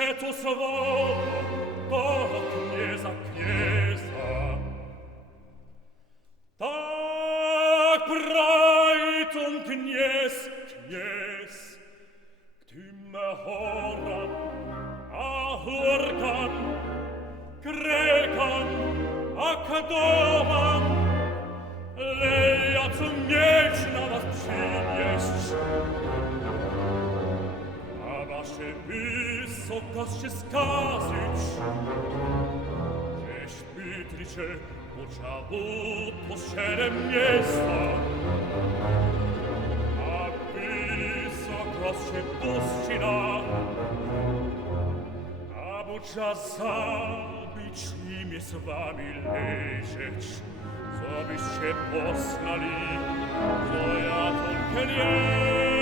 się tu słowo, to knieza knieza. Tak brajtum kniez, kniez, gdym horan, a hurkan, krekan, a kadowan, leja co mieć na nas przynieść. A wasze wysokość się skazyć, żeś pytlicze poczęło po szerem miasta. A wysokość się puścina, a bucza zabić imię z wami leżeć, co byście poznali, co ja tylko nie.